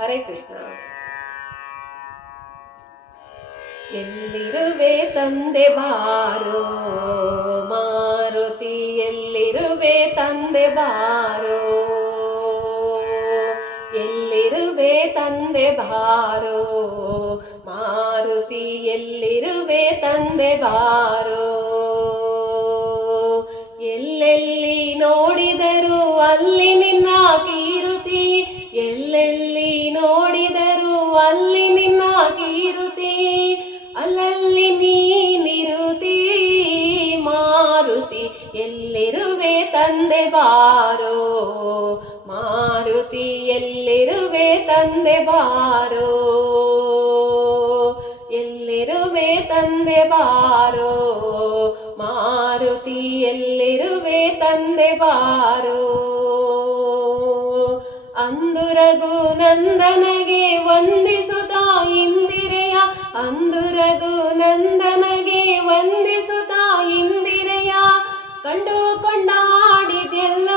ಹರೇ ಕೃಷ್ಣ. ಎಲ್ಲಿರುವೆ ತಂದೆ ಬಾರೋ ಮಾರುತಿ, ಎಲ್ಲಿರುವೆ ತಂದೆ ಬಾರೋ, ಎಲ್ಲಿರುವೆ ತಂದೆ ಬಾರೋ ಮಾರುತಿ, ಎಲ್ಲಿರುವೆ ತಂದೆ ಬಾರೋ. ಎಲ್ಲೆಲ್ಲಿ ನೋಡಿದರು ಅಲ್ಲಿ ನಿನ್ನ ಕೀರುತಿ, ಎಲ್ಲೆಲ್ಲಿ ನೋಡಿದರು ಅಲ್ಲಿ ನಿನ್ನ ಕೀರುತಿ, ಅಲ್ಲಲ್ಲಿ ನೀನಿರುತಿ ಮಾರುತಿ, ಎಲ್ಲಿರುವೆ ತಂದೆ ಬಾರೋ ಮಾರುತಿ, ಎಲ್ಲಿರುವೆ ತಂದೆ ಬಾರೋ, ಎಲ್ಲಿರುವೆ ತಂದೆ ಬಾರೋ ಮಾರುತಿ, ಎಲ್ಲಿರುವೆ ತಂದೆ ಬಾರೋ. ಅಂದು ರಘುನಂದನಗೆ ವಂದಿಸುತ್ತಾ ಇಂದಿರೆಯ, ಅಂದು ರಘುನಂದನಗೆ ವಂದಿಸುತ್ತಾ ಇಂದಿರೆಯ, ಕಂಡು ಕೊಂಡಾಡಿದೆಲ್ಲ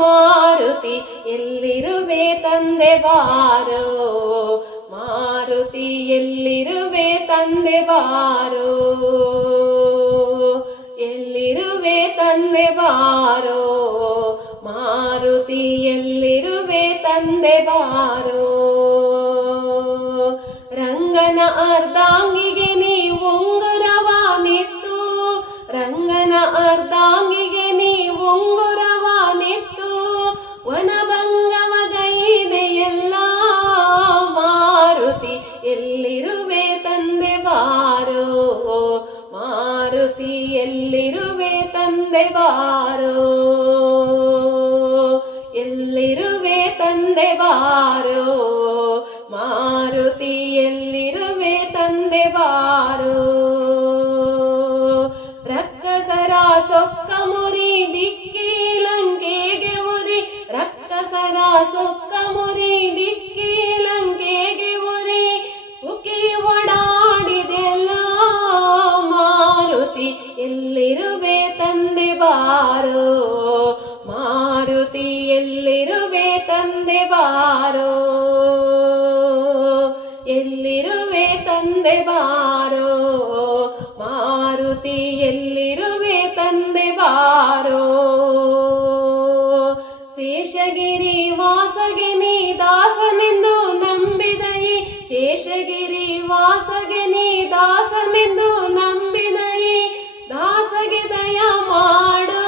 ಮಾರುತಿ, ಎಲ್ಲಿರುವೆ ತಂದೆ ಬಾರೋ ಮಾರುತಿ, ಎಲ್ಲಿರುವೆ ತಂದೆ ಬಾರೋ, ಎಲ್ಲಿರುವೆ ತಂದೆ ಬಾರೋ ಮಾರುತಿ, ಎಲ್ಲಿರುವೆ ತಂದೆ ಬಾರೋ. ರಂಗನ ಅರ್ಧಾಂಗಿಗೆ ನೀ ಉಂಗುರವ ನಿತ್ತು, ರಂಗನ ಅರ್ಧಾಂಗಿಗೆ ನೀ ಉಂಗುರವ ನಿತ್ತು, ವನಭಂಗವ ಗೈದೆಯಲ್ಲ ಮಾರುತಿ, ಎಲ್ಲಿರುವೆ ತಂದೆ ಬಾರೋ ಮಾರುತಿ, ಎಲ್ಲಿರುವೆ ತಂದೆ ಬಾರೋ, ಎಲ್ಲಿರುವೆ ತಂದೆ ಬಾರೋ ಮಾರುತಿ, ಎಲ್ಲಿರುವೆ ತಂದೆ ಬಾರೋ. ರಕ್ಕಸರ ಸೊಕ್ಕ ಮುರಿ ದಿಕ್ಕಿ ಲಂಕೆಗೆ ಉರಿ, ರಕ್ಕಸರ ಸೊಕ್ಕ ಮುರಿ ದಿಕ್ಕಿ ಲಂಕೆಗೆ ಉರಿ, ಉಕ್ಕಿ ಓಡಾಡಿದೆಲ್ಲ ಮಾರುತಿ, ಎಲ್ಲಿರುವೆ ತಂದೆ ಬಾರೋ ಮಾರುತಿ, ಎಲ್ಲಿರುವೆ ತಂದೆ ಬಾರೋ, ಎಲ್ಲಿರುವೆ ತಂದೆ ಬಾರೋ ಮಾರುತಿ, ಎಲ್ಲಿರುವೆ ತಂದೆ ಬಾರೋ. ಶೇಷಗಿರಿ ವಾಸಗೆ ನೀ ದಾಸನೆಂದು ನಂಬಿದಯಿ, ಶೇಷಗಿರಿ ವಾಸಗೆ ನೀ ದಾಸನೆಂದು ನಂಬಿದಯಿ, ದಾಸಗೆ ದಯ ಮಾಡೋ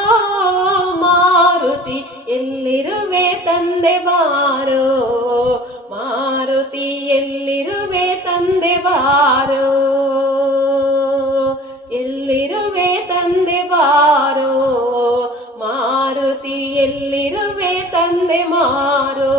ಮಾರುತಿ, ಎಲ್ಲಿರುವೆ ತಂದೆ ಬಾರೋ ಮಾರುತಿ, ಎಲ್ಲಿರುವೆ ತಂದೆ ಬಾರೋ, ಎಲ್ಲಿರುವೆ ತಂದೆ ಬಾರೋ ಮಾರುತಿ, ಎಲ್ಲಿರುವೆ ತಂದೆ ಮಾರೋ.